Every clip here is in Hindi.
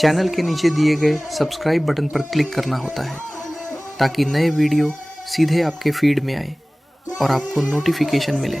चैनल के नीचे दिए गए सब्सक्राइब बटन पर क्लिक करना होता है ताकि नए वीडियो सीधे आपके फीड में आए और आपको नोटिफिकेशन मिले।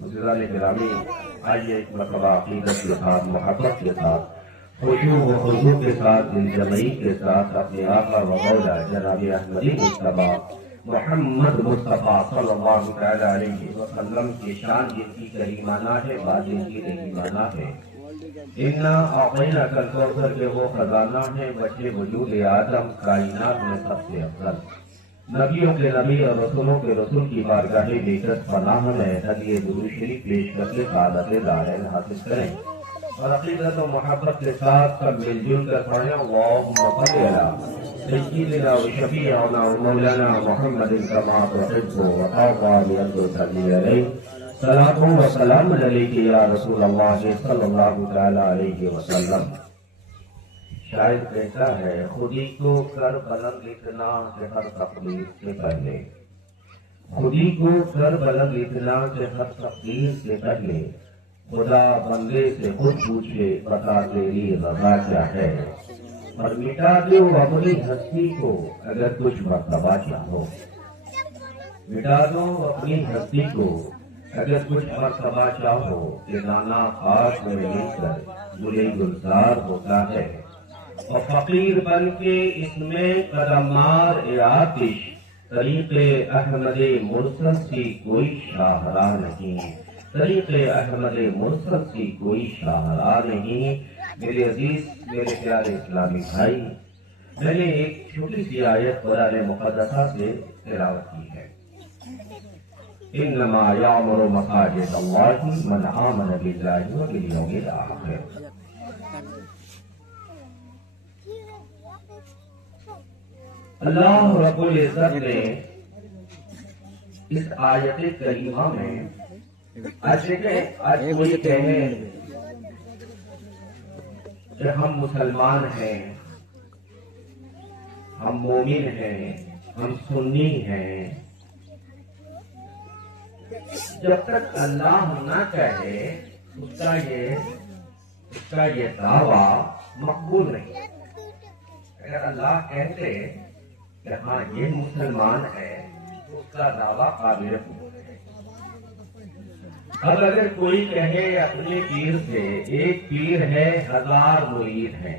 मुझे गिरामी आइए एक मरतबा अक़ीदत के साथ मोहब्बत के साथ खुशू व खुशू के साथ दिलजमई के साथ अपने आका व मौला जनाब अहमदी मुस्तफा मोहम्मद मुस्तफा सल्लल्लाहु अलैहि वसल्लम की शान जिनकी करीमाना है बात जिनकी रहीमाना है। इन्ना आक़ीना कल कौसर के वो खजाना है बच्चे वजूद आदम कायनात में सबसे अफजल नबियों के नबी और रसूलों के रसूल की बारगाह बेकस पनाह में हदिये दुरूद शरीफ पेश करके सादत दायन हासिल करें और अक़ीदत और मोहब्बत के साथ सब मिलजुल कर पढ़ें। अल्लाहुम्मा सल्ली अला सय्यिदिना व शफीअना व मौलाना मुहम्मदिन कमा तुहिब्बु व तर्दा बिअन्नी अलैहि सलातु व सलाम अलैका या रसूल अल्लाह सल्लल्लाहु तआला अलैहि वसल्लम। शायद कहता है खुदी को कर बुलंद इतना कि हर तकलीफ से पहले, खुदी को कर बुलंद इतना कि हर तकलीफ से पहले खुदा बंदे से खुद पूछे बता तेरी रज़ा क्या है और मिटा दो अपनी हस्ती को अगर कुछ मर्तबा चाहो। मिटा दो अपनी हस्ती को अगर कुछ मर्तबा चाहो कि नाना खास में मिलकर गुले गुलजार होता है और फकीर बन के इसमें कदमार ए आतिश तरीक़े अहमदे मुरसल की कोई शाहरा नहीं, तरीक़े अहमदे मुरसल की कोई शाहरा नहीं। मेरे अजीज मेरे प्यारे इस्लामी भाई, मैंने एक छोटी सी आयत कुरान मुक़द्दसा से तिलावत की है। इन्नमा यामुरु मसाजिद अल्लाहि मन आमन बिल्लाहि व बिल यौमिल आखिर। अल्लाह रब्बुल इज्जत ने इस आयत करीमा में आज कोई कहे कि हम मुसलमान हैं, हम मोमिन हैं, हम सुन्नी हैं, जब तक अल्लाह ना कहे उसका ये दावा मकबूल नहीं। अगर अल्लाह कहते कि हाँ ये मुसलमान है उसका दावा काबिल कबूल है। अब अगर कोई कहे अपने पीर से, एक पीर है 1000 मुरीद हैं,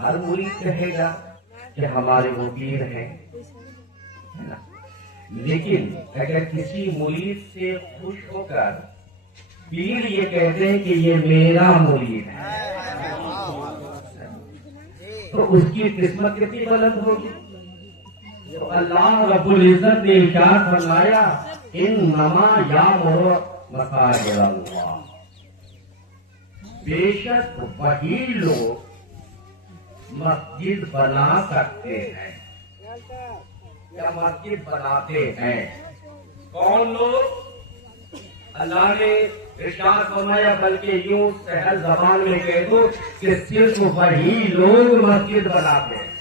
हर मुरीद कहेगा कि हमारे वो पीर हैं, है ना। लेकिन अगर किसी मुरीद से खुश होकर पीर ये कहते हैं कि ये मेरा मुरीद है, तो उसकी किस्मत कितनी बुलंद होगी। तो अल्लाह रब्बुल इज्जत ने इरशाद फरमाया, इन्नमा यामुरु मसाजिद अल्लाह, बेशक वही लोग मस्जिद बना सकते हैं या मस्जिद बनाते हैं। कौन लोग? अल्लाह ने इरशाद फरमाया, बल्कि यूं सहल जबान में कह दो कि सिर्फ वही लोग मस्जिद बनाते हैं।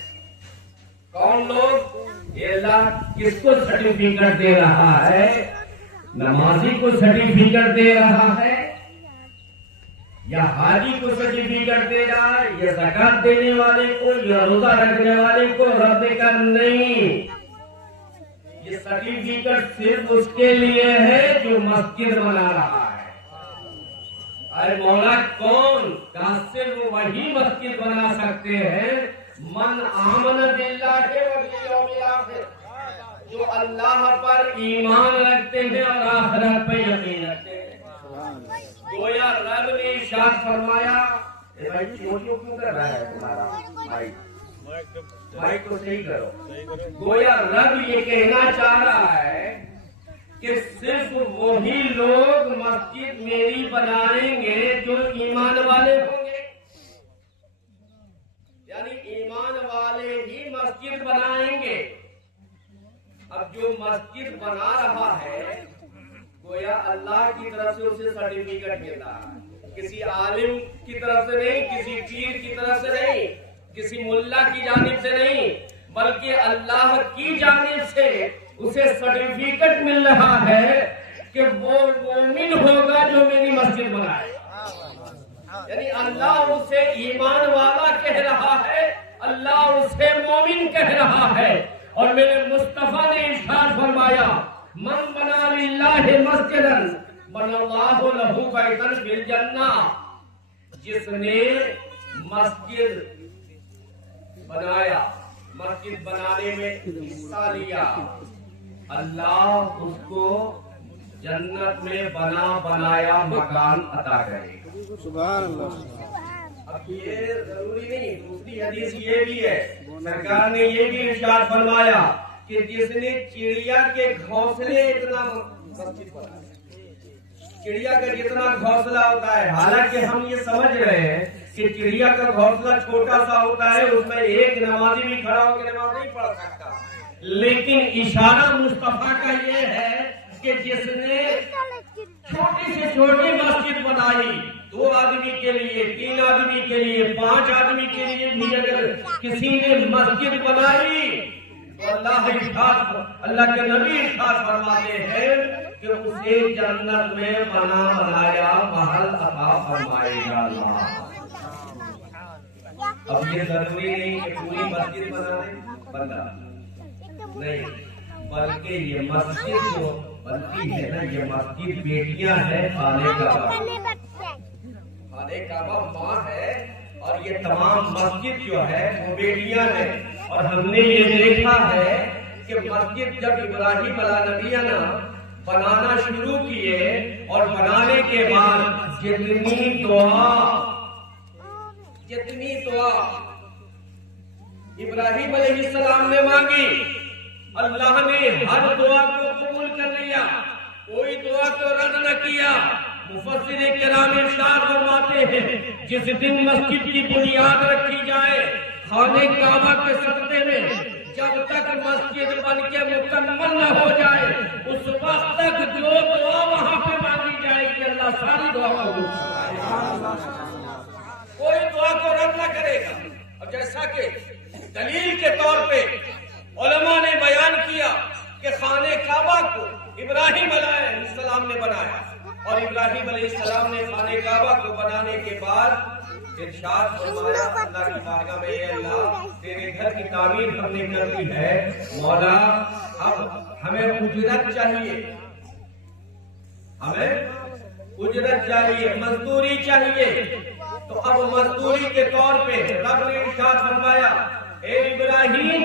कौन लोग? ये अल्लाह किसको सर्टिफिकेट दे रहा है? नमाजी को सर्टिफिकेट दे रहा है या हाजी को सर्टिफिकेट दे रहा है, या ज़कात देने वाले को, या रोजा रखने वाले को? रब का नहीं, ये सर्टिफिकेट सिर्फ उसके लिए है जो मस्जिद बना रहा है। अरे मौला कौन? कहा सिर्फ वही मस्जिद बना सकते हैं मन आमन बिल्लाहि वल यौमिल आखिर, जो अल्लाह पर ईमान रखते हैं और आखिरत पे यकीन रखते हैं। गोया रब ने इरशाद फरमाया, भाई चोटियों क्यों कर रहा है तुम्हारा माइक को सही करो। गोया रब ये कहना चाह रहा है कि सिर्फ वही लोग मस्जिद मेरी बनाएंगे जो ईमान वाले होंगे, यानी ईमान वाले ही मस्जिद बनाएंगे। अब जो मस्जिद बना रहा है गोया अल्लाह की तरफ से उसे सर्टिफिकेट मिल रहा है, किसी आलिम की तरफ से नहीं, किसी पीर की तरफ से नहीं, किसी मुल्ला की जानिब से नहीं, बल्कि अल्लाह की जानिब से उसे सर्टिफिकेट मिल रहा है कि वो मोमिन होगा जो मेरी मस्जिद बनाए। यानी अल्लाह उसे ईमान वाला कह रहा है, अल्लाह उसे मोमिन कह रहा है। और मेरे मुस्तफा ने इरशाद फरमाया, मन बना लिल्लाहि मस्जिदन बनल्लाहु लहू बैतन फिल जन्नह, जिसने मस्जिद बनाया, मस्जिद बनाने में हिस्सा लिया, अल्लाह उसको जन्नत में बना बनाया मकान अता करेगा। सुभान अल्लाह। अब ये जरूरी नहीं, दूसरी हदीस ये भी है, सरकार ने ये भी इरशाद फरमाया कि जिसने चिड़िया के घोंसले इतना मस्जिद बनाया, चिड़िया का जितना घोंसला होता है, हालांकि हम ये समझ रहे हैं कि चिड़िया का घोंसला छोटा सा होता है, उसमें एक नमाजी भी खड़ा होकर नमाज नहीं पढ़ सकता, लेकिन इशारा मुस्तफा का ये है कि जिसने छोटी से छोटी मस्जिद बनाई, 2 आदमी के लिए, 3 आदमी के लिए, 5 आदमी के लिए भी अगर किसी ने मस्जिद बनाई तो अल्लाह के नबी इरशाद फरमाते हैं कि उसे जन्नत में बना बनाया महल अता फरमाएगा अल्लाह। अब ये जरूरी नहीं कि पूरी मस्जिद बना दे बंदा, नहीं, बल्कि ये मस्जिद जो बनती है ना, ये मस्जिद बेटियां है, खाने काबा माँ है, और ये तमाम मस्जिद जो है वो बेटियां हैं। और हमने ये देखा है कि मस्जिद जब इब्राहिम अलैहिस्सलाम बनाना शुरू किए और बनाने के बाद जितनी दुआ इब्राहिम अलैहिस्सलाम ने मांगी, अल्लाह ने हर दुआ को कबूल कर लिया, कोई दुआ को रद्द न किया। मुफस्सिर किराम इरशाद फरमाते हैं, जिस दिन मस्जिद की बुनियाद रखी जाए खाने काबा के सदक़े में, जब तक मस्जिद बन के मुकम्मल न हो जाए, उस वक्त तक जो दुआ वहाँ पे मांगी जाएगी अल्लाह सारी दुआ कबूल करेगा, कोई दुआ को रद्द न करेगा। अब जैसा कि दलील के तौर पे उलमा ने बयान किया कि खाने काबा को इब्राहिम अलैहिस्सलाम ने बनाया, और इब्राहिम अलैहिस्सलाम ने खाने काबा को बनाने के बाद इरशाद फरमाया अल्लाह की बारगाह में, ये अल्लाह तेरे घर की तामीर हमने कर दी है, मौला अब हमें उजरत चाहिए, हमें उजरत चाहिए, मजदूरी चाहिए। तो अब मजदूरी के तौर पे रब ने इरशाद फरमाया, ए इब्राहिम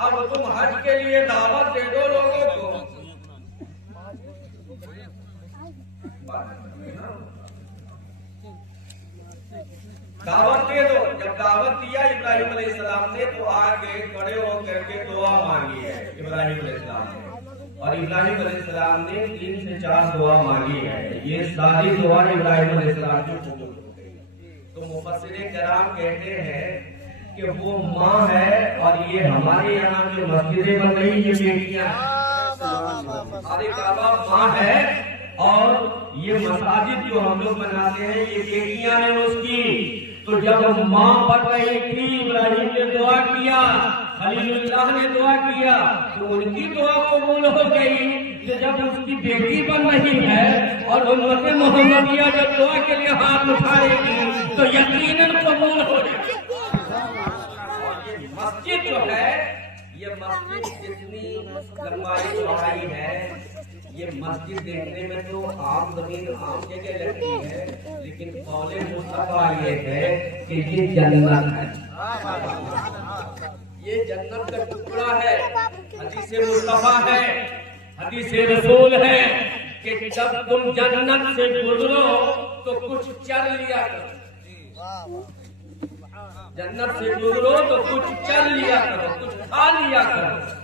अब तुम हज के लिए दावत दे दो लोगों को, दावत दे दो। जब दावत दिया इब्राहिम अलैहिस्सलाम ने तो आगे खड़े होकर के दुआ मांगी है इब्राहिम अलैहिस्सलाम ने, और इब्राहिम अलैहिस्सलाम ने 3 से 4 दुआ मांगी है। ये सारी दुआ इब्राहिम अलैहिस्सलाम की कबूल हो गई। तो मुफस्सिरे किराम कहते हैं कि वो माँ है, और ये हमारे यहाँ जो मस्जिदें बन रही ये बेटियां हमारे काबा माँ है, और ये मसाजिद जो हम लोग बनाते हैं ये बेटियां हैं उसकी। तो जब माँ पढ़ रही थी, इब्राहिम ने दुआ किया, खलीलुल्लाह ने दुआ किया, तो उनकी दुआ कबूल हो गई। तो जब उसकी बेटी बन रही है और उम्मत मोहम्मदिया जब दुआ के लिए हाथ उठाएगी तो यकीनन कबूल हो जाएगी। मस्जिद जो है, ये मस्जिद जितनी लंबाई चौड़ाई है, ये मस्जिद देखने में तो आम जमीन आम जगह लगती है, लेकिन कौले मुस्तफा ये है कि ये जन्नत है, ये जन्नत का टुकड़ा है। हदीस मुस्तफा है, हदीस रसूल है कि जब तुम जन्नत से गुजरो तो कुछ चल लिया करो, जन्नत से गुजरो तो कुछ चल लिया करो, कुछ खा लिया करो।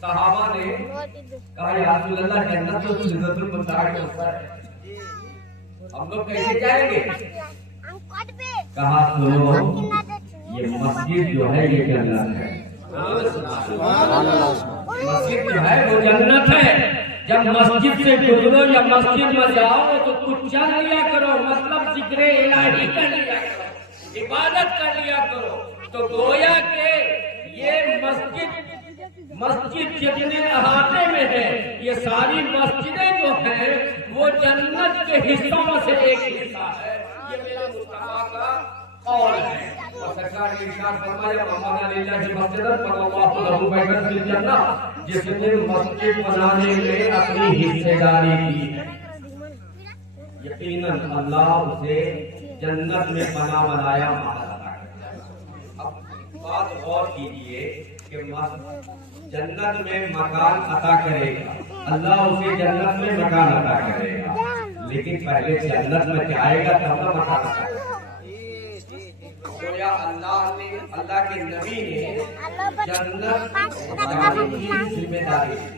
सहाबा ने कहा या रसूल अल्लाह, जन्नत तो सिदरतुल मुंतहा के ऊपर है, हम लोग कैसे जाएंगे? कहा सुनो, ये मस्जिद जो है ये जन्नत है। मस्जिद जो है वो जन्नत है। जब मस्जिद से गुजरो या मस्जिद में जाओ तो कुछ चल लिया करो, मतलब जिक्र इलाही कर लिया करो, इबादत कर लिया करो। तो गोया के ये मस्जिद जितने अहाते में है, ये सारी मस्जिदें जो हैं वो जन्नत के हिस्सों से एक हिस्सा है। ये मेरे मुस्तफा का कौल है। और सरकार ने इरशाद फरमाया, मौलाना लिल्लाहि मस्जिदन फल्लाहु लहू बैतन फिल जन्नह, जिसने मस्जिद बनाने में अपनी हिस्सेदारी की है, यकीनन अल्लाह उसे जन्नत में बना बनाया महल अता करेगा। अब बात गौर कीजिए कि जन्नत में मकान अता करेगा, अल्लाह उसे जन्नत में मकान अता करेगा, लेकिन पहले जन्नत में जाएगा तब ना मकान अता करेगा। गोया अल्लाह के नबी ने जन्नत बनाने की जिम्मेदारी दी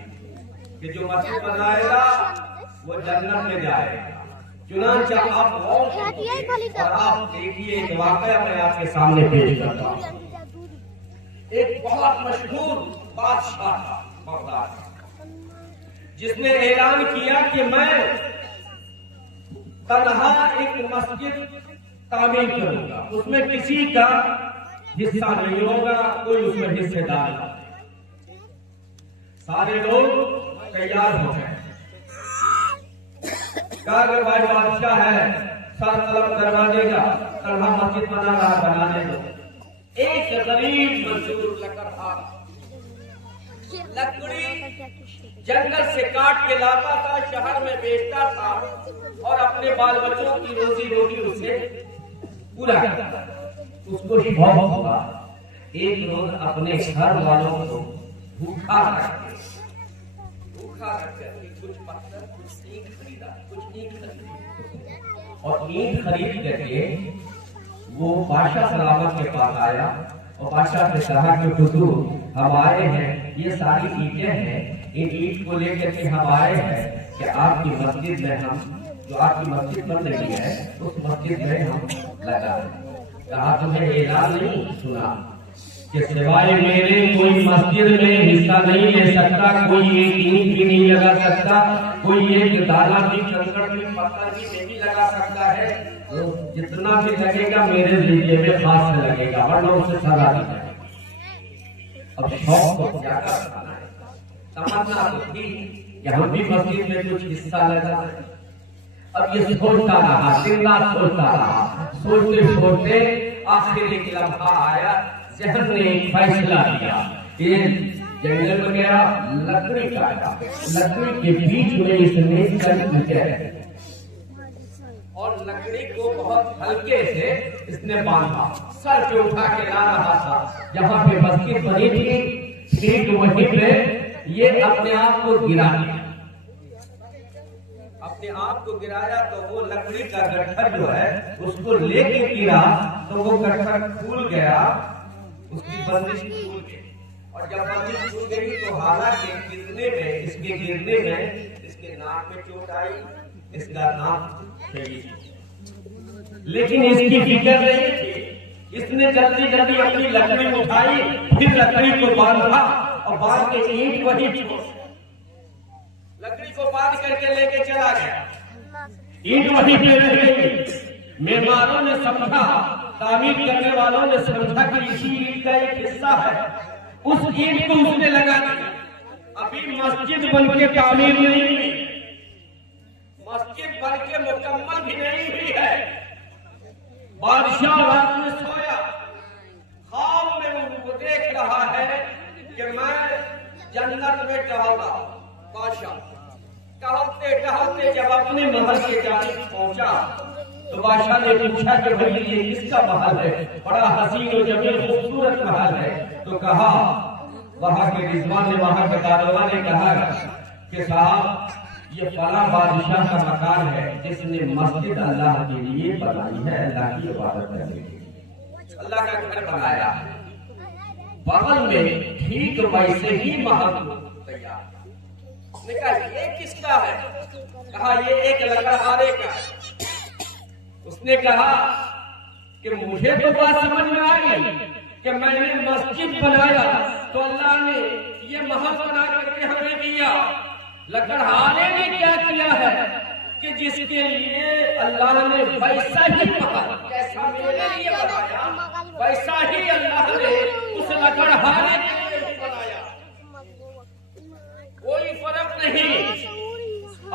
कि जो मस्जिद बनाएगा वो जन्नत में जाएगा। चुनांचे आप और आप देखिए, एक वाकया मैं आपके सामने पेश करता हूँ। एक बहुत मशहूर बादशाह था बगदाद का, जिसने ऐलान किया कि मैं तन्हा एक मस्जिद तामीर करूंगा, उसमें किसी का हिस्सा नहीं होगा, कोई उसमें हिस्सेदार नहीं। सारे लोग तैयार हो गए। कागर भाई बादशाह है, सर तलब करवा देगा, तन्हा मस्जिद बना रहा, बनाने दो। एक गरीब मजदूर लकड़ी जंगल से काट के लाता था, शहर में बेचता था और अपने बाल बच्चों की रोजी रोटी उसे पूरा करता। उसको शौक हुआ, एक रोज अपने घर वालों को भूखा रख कुछ पत्थर, कुछ ईंट खरीदा, और ईंट खरीद करके वो बादशाह सलामत के पास आया और बादशाह से कहा कि हुजूर हम आए हैं, ये सारी ईंटें हैं, इन ईंट को लेकर के हम आए हैं कि आपकी मस्जिद में हम, जो आपकी मस्जिद बन रही है उस मस्जिद में हम लगा। कहा तुम्हें ऐलान नहीं सुना कि सिवाय मेरे कोई मस्जिद में हिस्सा नहीं ले सकता, कोई एक ईंट भी नहीं लगा सकता, कोई एक दाना भी, कंकड़ भी, पत्थर भी नहीं लगा सकता है। तो जितना भी लगेगा मेरे लिए में खास से लगेगा, वरना उसे सजा दी जाए। अब शौक को क्या करना है, तमन्ना तो थी कि हम भी मस्जिद में कुछ हिस्सा लगा। अब ये सोचता रहा, दिन रात सोचता रहा, सोचते सोचते आखिर एक लम्हा आया, जहन ने एक फैसला किया। ये जंगल में गया, लकड़ी काटा, लकड़ी के बीच में इसने चल दिया और लकड़ी को बहुत हल्के से इसने बांधा, सर पे उठा के ला रहा था। जहाँ पे मस्जिद बनी थी ठीक वहीं पे ये अपने आप को गिरा दिया। अपने आप को गिराया तो वो लकड़ी का गट्ठर जो है उसको लेके गिरा तो वो गट्ठर फूल गया, उसकी बंदिश फूल गई। और जब बंदिश फूल गई तो हालांकि गिरने में, इसके गिरने में इसके नाक में चोट आई, इसका नाक सही, लेकिन इसकी फिक्र नहीं थी। इसने जल्दी जल्दी अपनी लकड़ी उठाई, फिर लकड़ी को बांधा और बांध के ईंट वही छोड़, लकड़ी को बांध करके लेके चला गया। ईंट वहीं पे रह गई। मेहमानों ने समझा, तामीर करने वालों ने समझा कि इसी ईंट का एक हिस्सा है, उस ईंट को उसने लगा दिया। अभी मस्जिद बन के तामीर नहीं हुई, मस्जिद बन के मुकम्मल भी नहीं हुई है। बादशाह रात में सोया, ख्वाब में वो देख रहा है कि मैं जन्नत में टहल रहा हूं। बादशाह टहलते टहलते जब अपने महल के जानिब पहुंचा तो बादशाह ने पूछा कि भाई ये किसका महल है, बड़ा हसीन और जमील खूबसूरत महल है। तो कहा, वहां के रिजवान ने, वहां के दारोगा ने कहा कि साहब ये फला बादशाह का मकान है जिसने मस्जिद अल्लाह के लिए बनाई है, अल्लाह की इबादत करने के लिए अल्लाह का घर बनाया। बगल में ठीक वैसे ही महल तैयार। उसने कहा ये किसका है? कहा ये एक लकड़हारे का है। उसने कहा कि मुझे तो बात समझ में आ गई कि मैंने मस्जिद बनाया तो अल्लाह ने ये महल बना करके हमें दिया। लकड़हारे ने क्या किया है कि जिसके लिए अल्लाह ने वैसा ही महल, जैसा मेरे लिए बनाया वैसा ही अल्लाह ने उस लकड़हारे के लिए बनाया, कोई फर्क नहीं।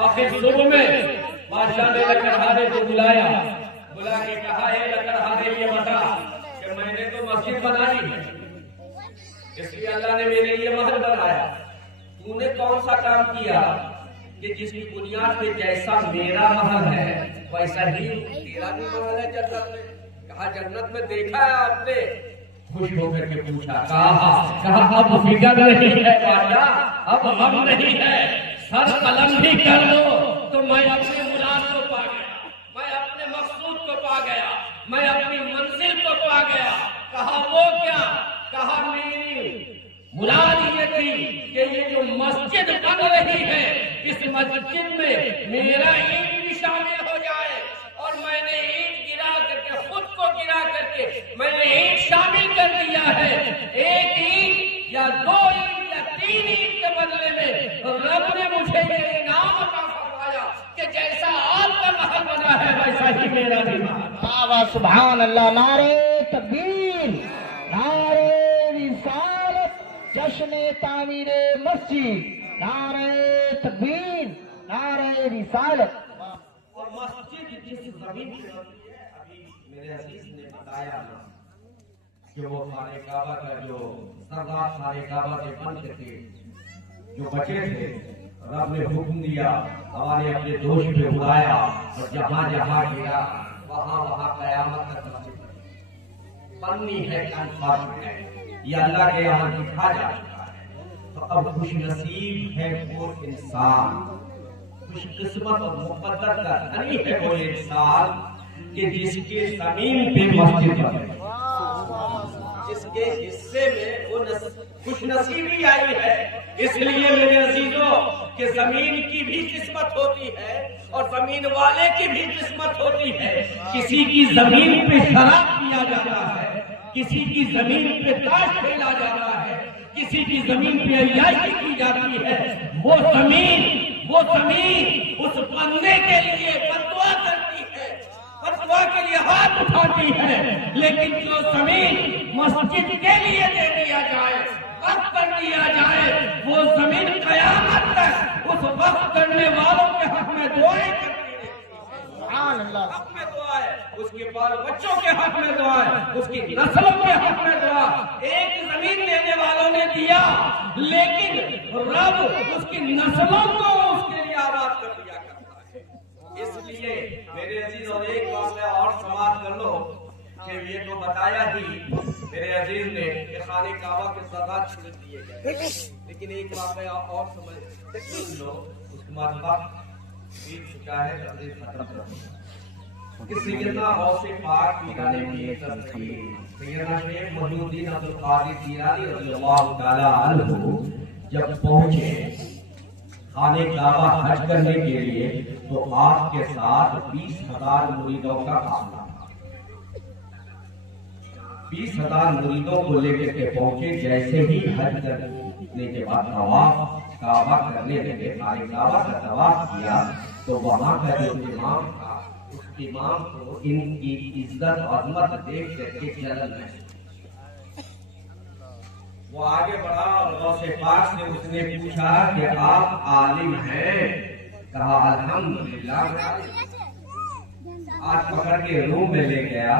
आखिर सुबह में बादशाह ने लकड़हारे को बुलाया, बुला के कहा, है लकड़हारे ये बता कि मैंने तो मस्जिद बनाई है, इसलिए अल्लाह ने मेरे लिए महल बनाया, तूने कौन सा काम किया कि जिसकी बुनियाद पे जैसा मेरा महल है वैसा ही तेरा भी महल है जन्नत में? कहा जन्नत में देखा है आपने? खुश होकर के पूछा, कहा अब फिक्र नहीं है बादशाह, अब हम नहीं है, सर कलम भी कर लो तो मैं अपने मुराद को पा गया, मैं अपने मकसूद को पा गया, मैं अपनी मंजिल को पा गया। कहा वो क्या? कहा मेरी मुराद ये थी कि ये जो मस्जिद बन रही है इस मस्जिद में मेरा ईंट भी शामिल हो जाए, और मैंने ईंट गिरा करके, खुद को गिरा करके मैंने ईंट शामिल कर दिया है। एक ईंट या दो ईंट या तीन ईंट के बदले में रब ने मुझे ये इनाम अता फरमाया कि जैसा आपका महल बना है वैसा ही मेरा भी महल। सुभान अल्लाह। नारे तकबीर, नारे रिसालत, जश्न तामीरे मस्जिद, नारे तकबीर, नारे रिसालत। और मस्जिद जिस जमीन की बनती है, अभी मेरे अजीज ने बताया ना कि वो खाने काबा का जो सरदार खाने काबा के पंच थे जो बचे थे, रब ने हुक्म दिया, हमारे अपने दोष पे उड़ाया और जहाँ जहाँ गिरा वहाँ वहाँ कयामत तक मस्जिद बननी है, कंफर्म है, ये अल्लाह के यहाँ लिखा जा चुका है। तो अब खुश नसीब है वो इंसान, खुश किस्मत और मुकद्दर का धनी है वो इंसान कि जिसके जमीन पे मस्जिद बने, जिसके हिस्से में वो खुश नसीबी आई है। इसलिए मेरे अजीजों कि जमीन की भी किस्मत होती है और जमीन वाले की भी किस्मत होती है। किसी की जमीन पे शराब पिया जाता है, किसी की जमीन पे ताश खेला जाता है, किसी की जमीन पे अय्याशी की जाती है। वो जमीन उस बंदे के लिए बददुआ करती है, बददुआ के लिए हाथ उठाती है। लेकिन जो जमीन मस्जिद के लिए दे दिया जाए, वक्फ कर दिया जाए, वो जमीन कयामत तक उस वक्फ करने वालों के हक में दुआएं करती रहती है। हक में दुआएं, उसके बाल बच्चों के हक में दुआएं, उसकी नस्लों के हक में दुआ। एक जमीन देने वालों ने दिया, लेकिन रब उसकी नस्लों को उसके लिए आबाद कर दिया करता है। इसलिए मेरे अजीज, और एक बात मैं और समाप्त कर लो कि ये तो बताया ही मेरे अजीज ने कि खाने काबा के सदा छिड़ दिए गए, लेकिन एक वाक़या और समझ लो, उसके बाद चुका है, तकरीर खत्म कर कि सैयदना गौसे पाक पीराने की तस्वीर सैयदना शेख महीउद्दीन अब्दुल कादिर जीलानी रज़ियल्लाहु ताला अन्हु जब पहुंचे खाने काबा हज करने के लिए, तो आपके साथ 20,000 मुरीदों का काफिला था। 20,000 मुरीदों को लेकर के पहुंचे। जैसे ही हज करने के बाद तवाफ काबा करने लगे, खाने काबा का तवाफ किया, तो वहां का जो इमाम था, उस इमाम को इनकी इज्जत और अज़मत देख करके जलन है। वो आगे बढ़ा और गौसे पाक से उसने पूछा कि आप आलिम हैं? कहा अल्हम्दुलिल्लाह। आज पकड़ के रूम में ले गया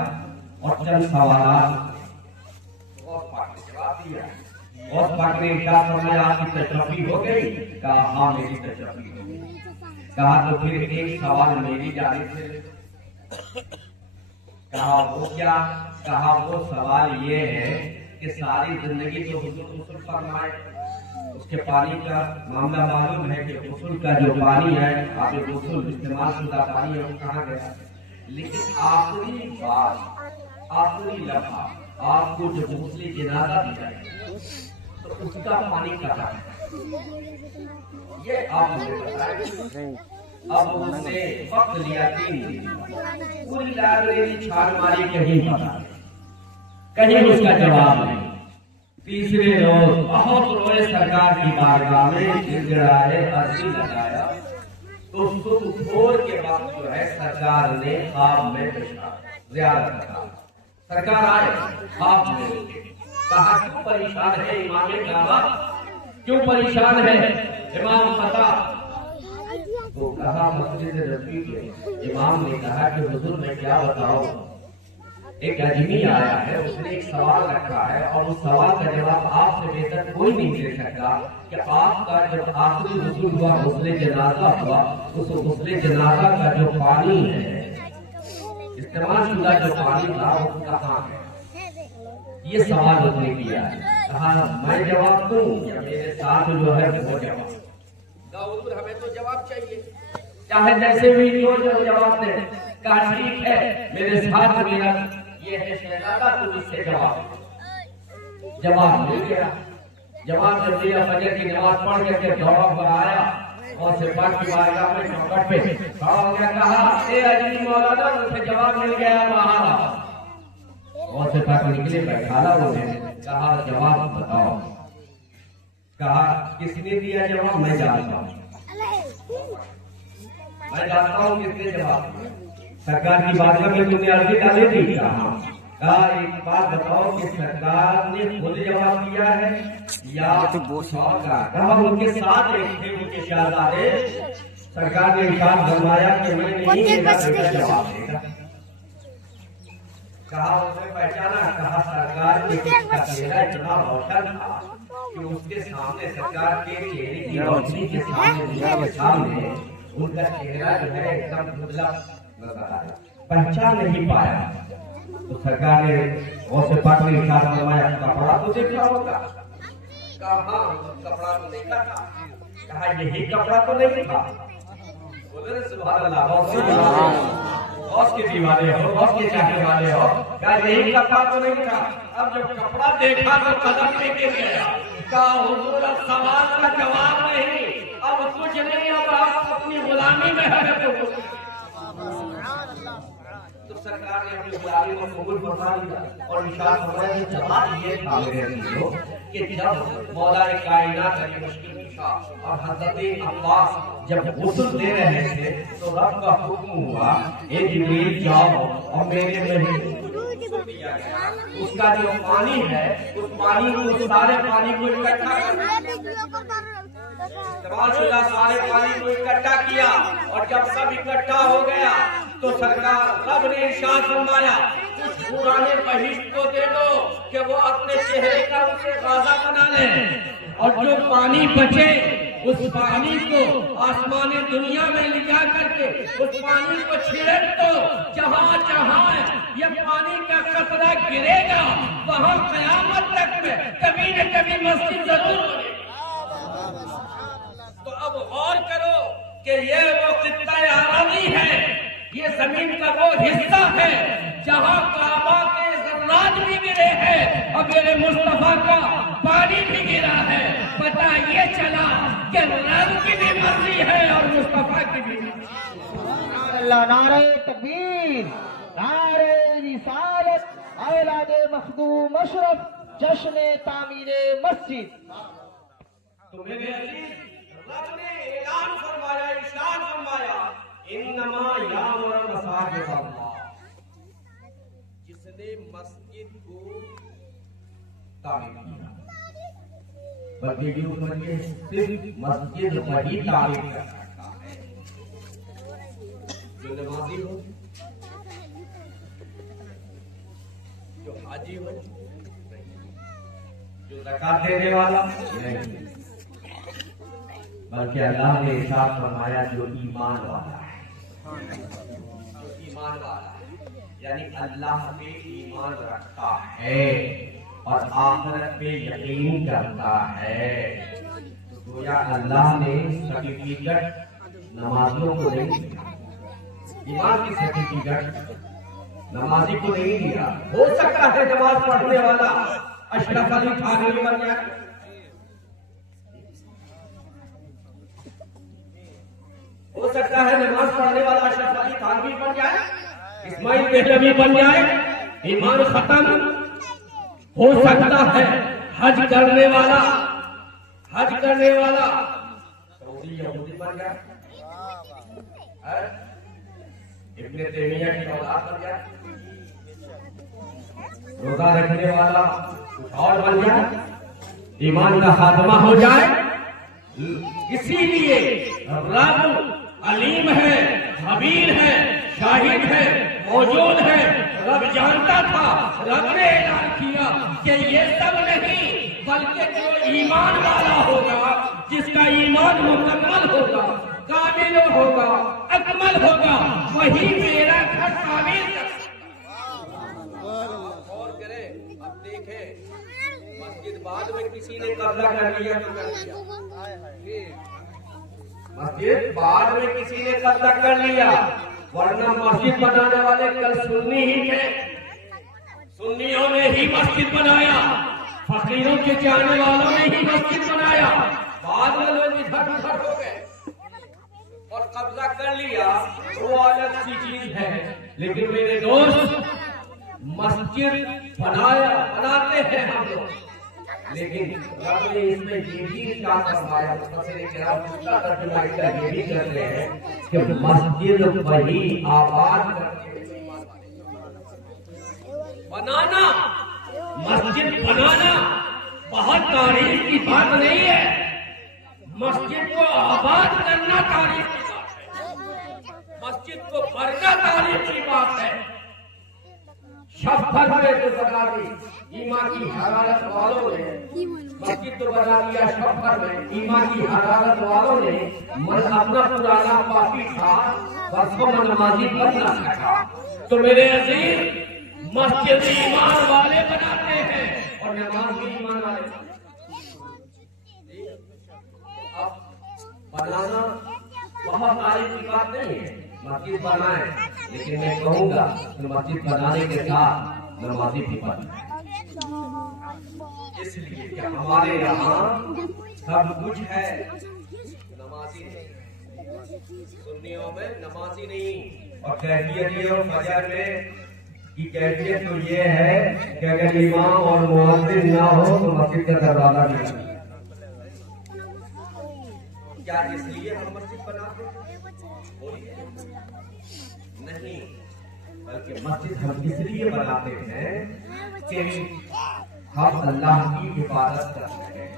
और चंद सवाल गौस पाक ने जवाब दिया। गौस पाक ने क्या फरमाया, आपकी तशरीफ हो गई? कहा हाँ मेरी तशरीफ हो गई। कहा तो फिर एक सवाल मेरी जानिब से। कहा वो क्या? कहा वो सवाल ये है कि सारी जिंदगी तो हुजूर गुस्ल फरमाए, उसके पानी का मामला मालूम है कि गुस्ल का जो पानी है, आप गुस्ल इस्तेमाल शुदा पानी है, वो कहाँ गया? लेकिन आखिरी बात, आखिरी लम्हा आपको जो गुस्ल जनाजा दी जाए तो उसका पानी कहाँ है? ये आप मुझे बताएं। अब उसने वक्त लिया 3 दिन, पूरी लाइब्रेरी छान मारी, कहीं उसका जवाब नहीं। तीसरे रोज बहुत रोए, सरकार की बारगाह में गिड़गिड़ाए, अर्जी लगाया, तो सुबह के वक्त जो है सरकार ने ख्वाब में ज़ियारत करा। सरकार आए ख्वाब में, कहा क्यों परेशान है इमाम काबा, क्यों परेशान है इमाम खता? तो कहा मस्जिद रफ़ी के इमाम ने कहा कि हुजूर मैं क्या बताऊं, एक अजमी आया है, उसने एक सवाल रखा है और उस सवाल का जवाब आपसे बेहतर कोई नहीं दे सकता कि आपका जब आखिरी गुस्ल हुआ, गुस्ले जनाजा हुआ, उस गुस्ले जनाजा का जो पानी है, इस्तेमाल शुदा जो पानी था, वो कहाँ है? ये सवाल उसने किया है। कहा मैं जवाब दूं या मेरे साथ जो है वो जवाब? हमें तो जवाब चाहिए, चाहे जैसे भी जो जवाब दे। कहा ठीक है, मेरे साथ मेरा ये है शहजादा, तुम इससे जवाब मिल गया। जवाब जब दिया, फजर की नमाज पढ़ करके दौड़ा पर आया और से पाक की बारगाह में चौखट पे खड़ा हो गया। कहा ए अजीज मौलाना, मुझे जवाब मिल गया बाहर। और से पाक निकले, बैठाला उन्हें, कहा जवाब बताओ। कहा किसने दिया जवाब? मैं जानता हूँ, मैं जानता हूँ किसने जवाब दिया। सरकार की बारगाह में तुमने अर्जी डाली थी? कहा एक बात बताओ कि सरकार ने खुद जवाब दिया है या कहा उनके साथ एक थे उनके शहजादे? सरकार ने इरशाद फरमाया कि मैं नहीं, मेरा बेटा जवाब देगा। कहा उसने पहचाना? कहा सरकार के चेहरा इतना रोशन था कि उसके सामने, सरकार के चेहरे की रोशनी के सामने उनका चेहरा जो है एकदम धुंधला नजर आया, पहचान नहीं पाया। तो सरकार ने गौसे पाक ने इरशाद फरमाया कपड़ा तो देखा होगा? कहा हाँ कपड़ा तो देखा था। कहा यही कपड़ा तो नहीं था? बोले सुभान अल्लाह, गौस के दीवाने हो, गौस के चाहने वाले हो। कहा यही कपड़ा तो नहीं था? अब जब कपड़ा देखा तो कदम लेके गया। कहा हुजूर अब सवाल का जवाब नहीं, अब कुछ नहीं, अब आप अपनी गुलामी में है। तो सरकार ने अपनी गुलामी को कबूल फरमा लिया और इरशाद फरमाया कि जवाब ये था मेरे अजीजों कि जब मौला कायनात की मुश्किल कुशा और हज़रत अब्बास जब गुस्ल दे रहे थे, तो रब का हुक्म हुआ ए जिब्रील जाओ और मेरे में उसका जो पानी है, उस पानी को, सारे पानी को इकट्ठा शुदा सारे पानी को इकट्ठा किया और जब सब इकट्ठा हो गया तो सरकार रब ने इरशाद फरमाया कुछ पुराने बहिश्त को दे दो कि वो अपने चेहरे का उसे गाजा बना ले, और जो पानी बचे उस पानी को आसमानी दुनिया में ले जा करके उस पानी को छिड़क दो। जहाँ जहाँ ये पानी का कतरा गिरेगा वहाँ कयामत तक में कभी न कभी मस्जिद जरूर बनेगी। तो अब गौर करो कि ये वो कितना जमीन का वो हिस्सा है जहाँ काबा के ज़र्रात भी गिरे हैं और मेरे मुस्तफा का पानी भी गिरा है। पता ये चला कि रब की भी मर्जी है और मुस्तफा की भी मर्जी। अल्लाह, नारे तकबीर, नारे रिसालत, औलादे मखदूम अशरफ, जश्न तामीरे मस्जिद। तो मेरे अजीज, रब ने ऐलान फरमाया, इरशाद फरमाया, इन्नमा यामुर मसाजिद अल्लाह, जिसने मस्जिद को तामीर किया। बल्कि जो समझिए सिर्फ मस्जिद वही तामीर कर सकता है जो नमाजी हो, जो हाजी हो, जो ज़कात देने वाला नहीं, बल्कि अल्लाह ने इरशाद फरमाया जो ईमान वाला है, जो ईमान वाला है, यानी अल्लाह पे ईमान रखता है और आखिरत पे यकीन करता है। तो गोया अल्लाह ने सर्टिफिकेट नमाजियों को नहीं दिया, ईमान की सर्टिफिकेट नमाजी को नहीं दिया। हो सकता है नमाज पढ़ने वाला अशरफ अली थानवी बन जाए, हो सकता है नमाज पढ़ने वाला अशरफ अली थानवी बन जाए, इस्माइल बेहलवी बन जाए, ईमान खत्म। हो सकता है हज करने वाला सऊदी यहूदी बन जाए, इब्ने तैमिया की औलाद बन जाए, रोजा रखने वाला कुछ और बन जाए, ईमान का खात्मा हो जाए। इसीलिए रब अलीम है, खबीर है, शाहिद है, मौजूद है। रब जानता था, रब ने ऐलान किया कि ये सब नहीं, बल्कि जो ईमान वाला होगा, जिसका ईमान मुकम्मल होगा, कामिल होगा, अकमल होगा, वही मेरा घर तामीर कर सकता। और करें, अब देखें मस्जिद बाद में किसी ने कब्जा कर लिया तो कर लिया, मस्जिद बाद में किसी ने कब्जा कर लिया, वरना मस्जिद बनाने वाले कल सुन्नी ही थे, सुन्नियों ने ही मस्जिद बनाया, फकीरों के चाहने वालों ने ही मस्जिद बनाया। बाद में लोग इधर उधर हो गए और कब्जा कर लिया, वो अलग सी चीज है। लेकिन मेरे दोस्त, मस्जिद बनाते हैं हम लोग, लेकिन रब ने इसमें ये भी इरशाद फरमाया, मुफस्सिर किराम उसका तर्जुमा इसका ये भी करते हैं कि मस्जिद वही आबाद करके बनाना, मस्जिद बनाना बहुत तारीफ की बात नहीं है, मस्जिद को आबाद करना तारीफ की बात है, मस्जिद को भरना तारीफ की बात है। शफ़क़त में तो बना दी ईमान की हरारत वालों ने, मस्जिद तो बना दिया शफ़क़त में, ईमान की हरारत वालों ने मन अपना पुराना पापी था, बस को नमाजी बनना सका। तो मेरे अजीज, मस्जिद ईमान वाले बनाते हैं और नमाज भी ईमान वाले। अब बनाना बहुत तारीफ की बात नहीं है, मस्जिद बनाए, लेकिन मैं कहूँगा कि मस्जिद बनाने के साथ नमाजी भी बनाए, इसलिए कि हमारे यहाँ सब कुछ है, नमाजी नहीं, सुन्नियों में नमाजी नहीं। और कैफियत ये हो फजर में की कैफियत तो ये है कि अगर इमाम और मुअज्जिन ना हो तो मस्जिद का दरवाजा नहीं। क्या इसलिए हम मस्जिद बनाते हैं? नहीं, बल्कि मस्जिद हम इसलिए बनाते हैं कि हम अल्लाह की इबादत करते हैं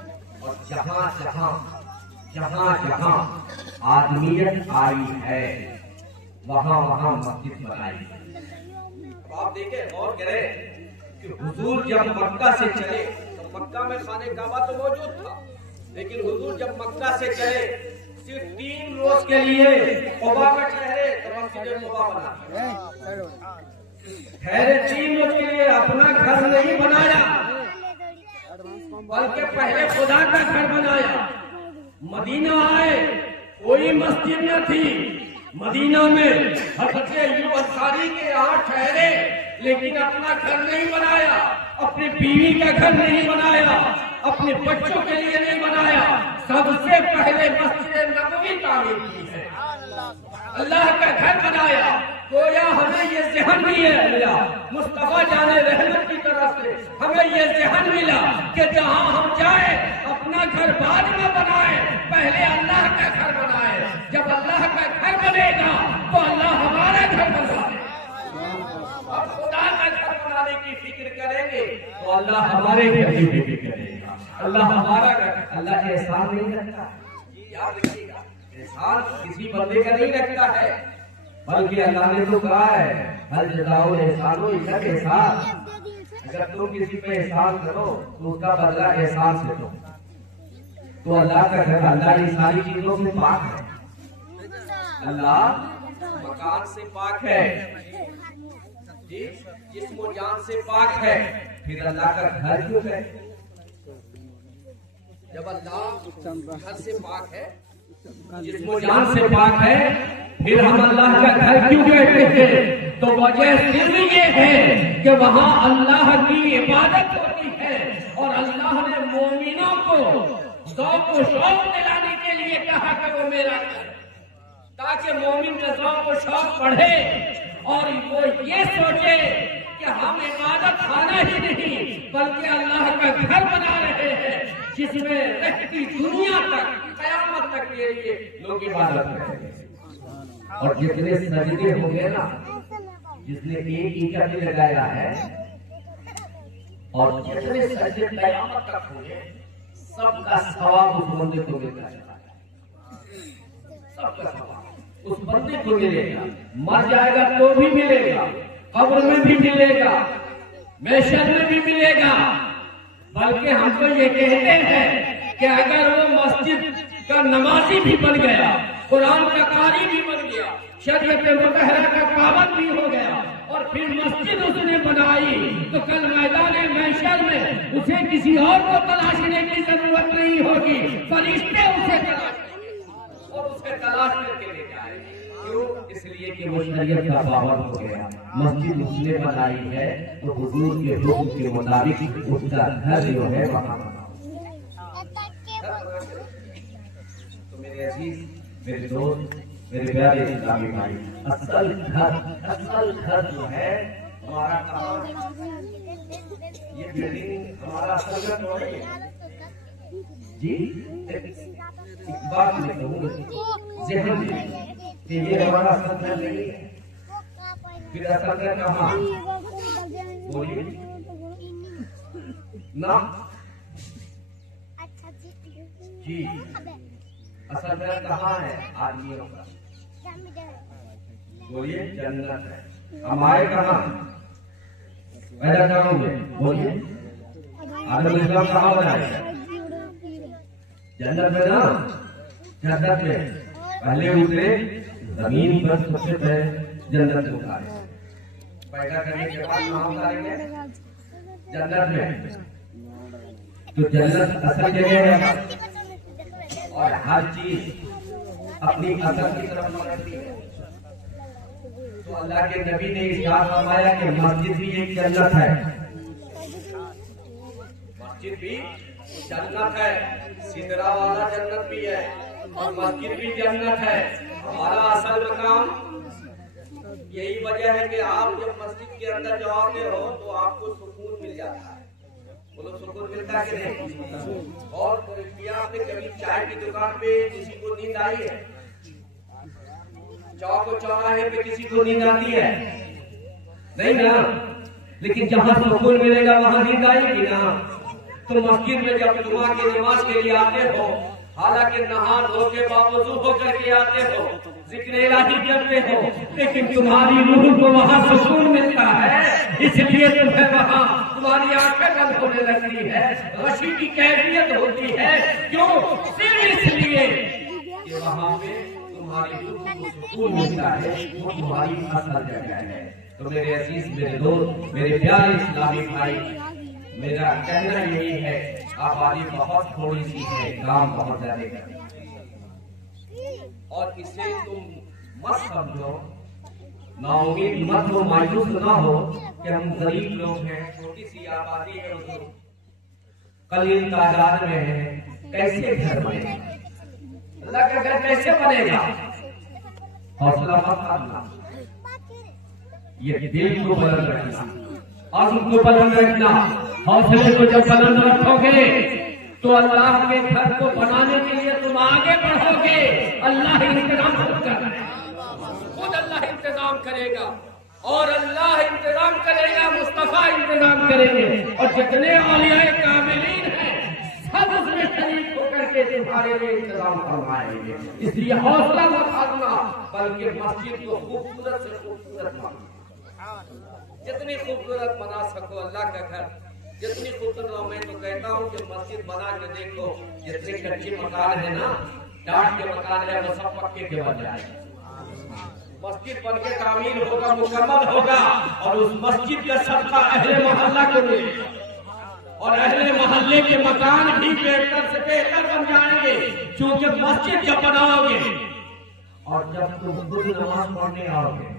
और जहाँ जहाँ आदमियत आई है वहाँ मस्जिद बनाई है। अब आप देखें और करें कि हुजूर जब मक्का से चले तो मक्का में खाने काबा तो मौजूद था, लेकिन हुजूर जब मक्का से चले सिर्फ 3 रोज के लिए क़ुबा में ठहरे तो मस्जिद क़ुबा बना, ठहरे 3 रोज के लिए, अपना घर नहीं बनाया बल्कि पहले खुदा का घर बनाया। मदीना आए, कोई मस्जिद न थी, मदीना में हज़रत अय्यूब अंसारी के यहाँ ठहरे, लेकिन अपना घर नहीं बनाया, अपनी बीवी का घर नहीं बनाया, अपने बच्चों के लिए नहीं बनाया, सबसे पहले मस्जिद नबवी तामीर की है, अल्लाह का घर बनाया। गोया हमें ये ज़हन भी है मिला, मुस्तफा जाने रहमत की तरफ से हमें ये ज़हन मिला कि जहाँ हम जाए अपना घर बाद में बनाए, पहले अल्लाह का घर बनाए। जब अल्लाह का घर बनेगा तो अल्लाह हमारा घर बनाए। अब खुदा का घर बनाने की फिक्र करेंगे तो अल्लाह हमारे घर की फिक्र करेगा। अल्लाह हमारा घर, अल्लाह एहसान नहीं रखता, याद रखिएगा, एहसान किसी बंदे का नहीं रखता है, बल्कि अल्लाह ने तो कहा है हल जज़ाओ एहसानो इल्ला एहसान। अगर तुम किसी पे एहसान करो तो उसका बदला एहसान से दो। तो अल्लाह का घर, अल्लाह इन सारी चीजों से पाक है, अल्लाह मकान से पाक है, जिस्म जान से पाक है, फिर अल्लाह का घर क्यों है? जब अल्लाह घर से पाक है, जिस्म जान से पाक है, फिर हम अल्लाह का घर क्यों कहते हैं? तो वजह सिर्फ ये है कि वहाँ अल्लाह की इबादत होती है और अल्लाह ने मोमिनों को ज़ौक़ व शौक़ दिलाने के लिए कहा कि वो मेरा घर, ताकि मोमिन का ज़ौक़ व शौक़ बढ़े और वो ये सोचे कि हम इबादत खाना ही नहीं बल्कि अल्लाह का घर बना रहे हैं, जिसमें रहती दुनिया तक क़यामत तक के लिए लोग इबादत करेंगे। और जितने सजदे होंगे ना, जिसने एक ईटा भी लगाया है और जितने सजदे क़यामत तक होंगे, सबका सवाब उस बंदे को मिलता है, सबका सवाब उस बंदे को मिलेगा। मर जाएगा तो भी मिलेगा, कब्र में भी मिलेगा, महशर में भी मिलेगा। बल्कि हम तो ये कहते हैं कि अगर वो मस्जिद का नमाजी भी बन गया, कुरान का कारी भी बन गया, शरीयत मुतहरा का पाबंद भी हो गया और फिर मस्जिद उसने बनाई, तो कल मैदान महशर में उसे किसी और को तलाशने की जरूरत नहीं होगी, फरिश्ते उसे तलाश और उसे तलाश करके ले जाएंगे। क्यों? इसलिए कि वो शरीयत का पाबंद हो गया। मस्जिद उसने बनाई है तो हुजूर के हुक्म के मुताबिक उसका घर जो है वहाँ बनाओ। तो मेरे अजीज, मेरे दोस्त, मेरे प्यारे इस्लामी भाई, असल घर जो है हमारा कहाँ? ये बिल्डिंग हमारा असल घर तो है जी। एक बात मैं कहूँ ज़हन में कि ये हमारा असल घर नहीं है, फिर असल घर कहाँ? बोलिए ना जी, असल घर कहाँ है आदमियों का? बोलिए जन्नत है। हमारे कहाँ पैदा कहाँ हुए? बोलिए आदम इस्लाम कहाँ बनाए? जन्नत में ना, जन्नत में पहले उतरे जमीन पर, सबसे पहले जन्नत में उतारे, पैदा करने के बाद कहाँ उतारेंगे? जन्नत में। तो जन्नत असल जगह है और हर चीज अपनी असल की तरफ बढ़ती है। तो अल्लाह के नबी ने इरशाद फरमाया कि मस्जिद भी एक जन्नत है, मस्जिद भी जन्नत है, सिदरा वाला जन्नत भी है और मस्जिद भी जन्नत है। हमारा असल मकाम यही वजह है कि आप जब मस्जिद के अंदर जाओगे हो तो आपको सुकून मिल जाता है। बोलो सुकून मिलता है कि नहीं? और क्या आपने कभी चाय की दुकान पे किसी को नींद आई है? चौक चौराहे पे किसी को नींद आती है? नहीं ना। लेकिन जहाँ सुकून मिलेगा वहाँ नींद आएगी ना। तो मस्जिद में जब जुमा की नमाज के लिए आते हो, हालांकि नहा धो के बावजू होकर के आते हो, जिक्र इलाही करते हो, लेकिन तुम्हारी रूह को वहाँ सुकून मिलता है, इसलिए तुम्हें वहाँ तुम्हारी आंखें बंद होने लगती है, गशी की कैफियत होती है। क्यों? सिर्फ इसलिए कि वहाँ पे तुम्हारी रूह को सुकून मिलता है, वो तुम्हारी असल जगह है। तो मेरे अजीज, मेरे दोस्त, मेरे प्यारे इस्लामी भाई, मेरा कहना यही है, आबादी बहुत थोड़ी सी है, काम बहुत ज्यादा है और इसे तुम मत समझो, नाउमीद मत हो, मायूस ना हो कि हम गरीब लोग हैं, छोटी सी आबादी है, हुजूर कलील तादाद में है, कैसे घर बनेगा, अल्लाह का घर कैसे बनेगा। हौसला मत हारना, ये दिल को बुलंद रखना, आज़म को बुलंद रखना। हौसले को जब बुलंद रखोगे तो अल्लाह के घर को बनाने के लिए तुम आगे बढ़ोगे। अल्लाह इंतजाम करेगा, खुद अल्लाह इंतजाम करेगा, और अल्लाह इंतजाम करेगा, मुस्तफा इंतजाम करेंगे, और जितने औलियाए कामिलीन हैं सब उसमें शरीक होकर के तुम्हारे लिए इंतजाम फरमाएंगे। इसलिए हौसला मत हारना, बल्कि मस्जिद को खूबसूरत से खूबसूरत बनाओ, जितनी खूबसूरत बना सको अल्लाह का घर, जितनी खूबसूरत। मैं तो कहता हूँ कि मस्जिद बना के देखो, जितने कच्चे मकान है ना, टाट के मकान है, वो सब पक्के के बन जाएंगे। मस्जिद बन के तामीर होगा, मुकम्मल होगा, और उस मस्जिद का सदका अहले मोहल्ला को मिलेगा, और अहले मोहल्ले के मकान भी बेहतर से बेहतर बन जाएंगे। क्योंकि मस्जिद जब बनाओगे और जब तुम खुद नमाज पढ़ने आओगे,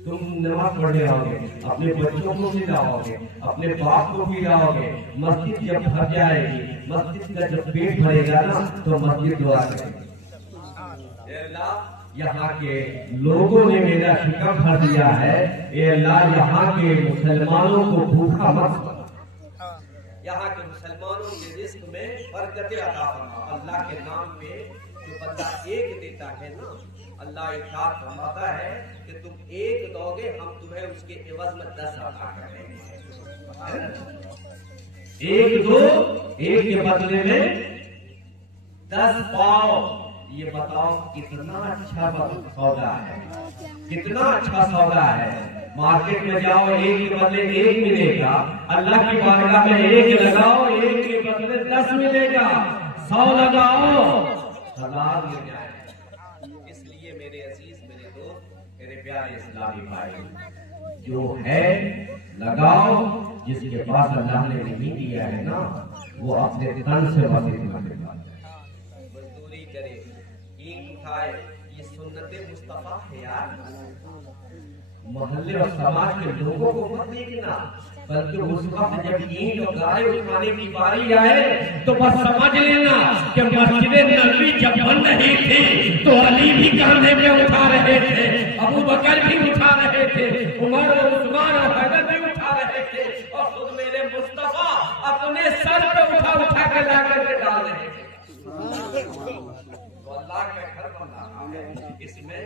तुम नमाज पढ़ने आओगे, अपने बच्चों को भी लाओगे, अपने बाप को भी लाओगे, मस्जिद जब भर जाएगी, मस्जिद का जब पेट भरेगा ना, तो मस्जिद दुआ करेगी, यहाँ के लोगों ने मेरा शिकम भर दिया है, ए अल्लाह यहाँ के मुसलमानों को भूखा मत बना, यहाँ के मुसलमानों के रिस्क में बरकत अता फरमा। अल्लाह के नाम पे जो बंदा एक देता है ना, अल्लाह इरशाद फरमाता है कि तुम एक दोगे, हम तुम्हें उसके एवज में 10 अता करेंगे। एक दो, एक के बदले में 10 पाओ। ये बताओ कितना अच्छा सौदा है, कितना अच्छा सौदा है। मार्केट में जाओ, एक के बदले एक मिलेगा, अल्लाह की बारगाह में एक लगाओ, एक के बदले 10 मिलेगा। 100 लगाओ, 1000 मिल जाएगा। इसलिए मेरे अजीज, मेरे दोस्त, मेरे प्यारे इस्लामी भाई, जो है लगाओ, जिसके पास अल्लाह ने नहीं दिया है ना, वो अपने तन से मदद मजदूरी करे, ईंट उठाए, ये सुन्नते मुस्तफा है यार। मोहल्ले और समाज के लोगों को मत देखना, बल्कि उस वक्त जब ईंट और गाय उठाने की बारी आए तो बस समझ लेना कि मस्जिद नबवी जब बन रही थी तो अली भी कांधे पे उठा रहे थे, अबू बकर भी उठा रहे थे, उमर और उस्मान और हैदर भी उठा रहे थे, और खुद मेरे मुस्तफा अपने सर पे उठा उठा के ला करके डाल रहे थे। तो अल्लाह का घर बन रहा है, इसमें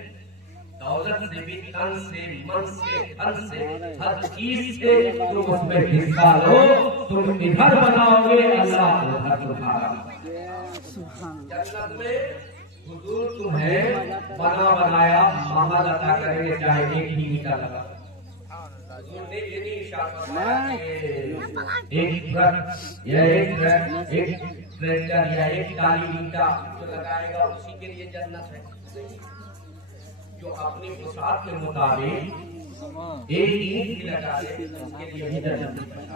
दौलत से भी, तन से, मन से, धन से, हर चीज से तुम उसमें हिस्सा लो। तुम इधर बनाओगे, अल्लाह उधर तुम्हारा। जन्नत में हुजूर तुम्हें बना बनाया महल अता करेंगे, चाहे एक ही ईंटा लगा। हुजूर ने ये नहीं इशारा फरमाया एक ट्रक या एक ट्रैक्टर या एक टाली ईंटा जो लगाएगा उसी के लिए जन्नत है। जो अपनी वसात के मुताबिक एक ईंट भी लगा दे उसके लिए भी जन्नत है।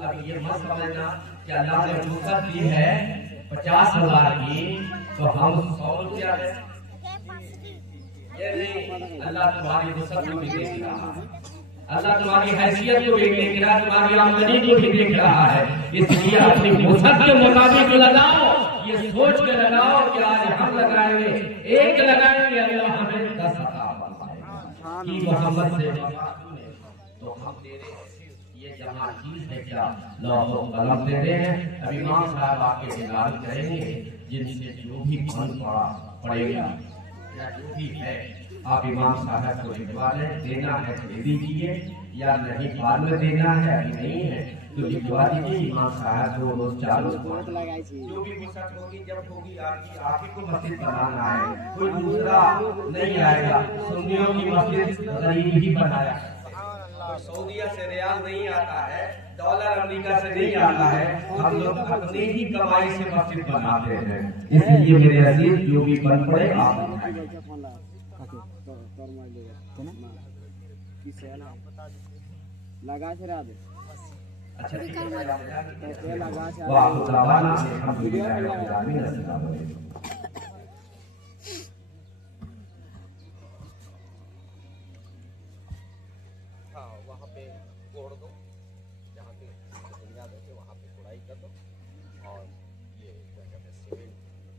अब ये मत समझना कि अल्लाह ने रुखसत दी है 50,000 की तो हम 100 रुपया दें, ये नहीं। अल्लाह तुम्हारी रुखसत को भी देख रहा है, अल्लाह तुम्हारी हैसियत को भी देख रहा है, तुम्हारी आमदनी को भी देख रहा है। इसलिए अपनी वसात के मुताबिक लगाओ, ये सोच के लगाओ कि आज हम लगाएंगे, एक लगाएंगे, अल्लाह हमें 10 अता फरमाएगा कि मोहम्मद से तो हम दे रहे हैं। ये जहाँ चीज है क्या, लौह कलम दे रहे हैं। अभी इमाम साहब आके ऐलान करेंगे, जिनसे जो भी फन पड़ेगा या जो भी है आप इमाम साहब को लिखवा लें, देना है दे दीजिए, या नहीं बाद में देना है, अभी नहीं है तो लिखवा दीजिए। इमाम साहब को रोज 4 जो भी फुर्सत होगी, जब होगी, आप ही को मस्जिद बनाना है, कोई दूसरा नहीं आएगा। सुन्नियों की मस्जिद गरीब ही बनाया, सऊदीया से रियाल नहीं आता है, डॉलर अमेरिका से नहीं आता है, हम लोग अपनी ही कमाई से मस्जिद बनाते हैं। इसलिए मेरे अजीज, जो भी बन पड़े आप लगा से रात अच्छा ठीक है, वाह खुदावाना अल्हम्दुलिल्लाह रब्बिल आलमीन। वहाँ पे कोड़ दो, जहाँ पे बुनियाद है वहाँ पे कोड़ाई कर दो और ये क्या कहते हैं सीमेंट,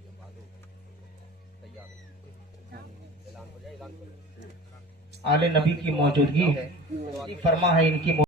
ये बालू तैयार हो, ऐलान हो जाए। ऐलान करो। आले नबी की मौजूदगी है, फरमा है इनकी